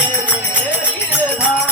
你联系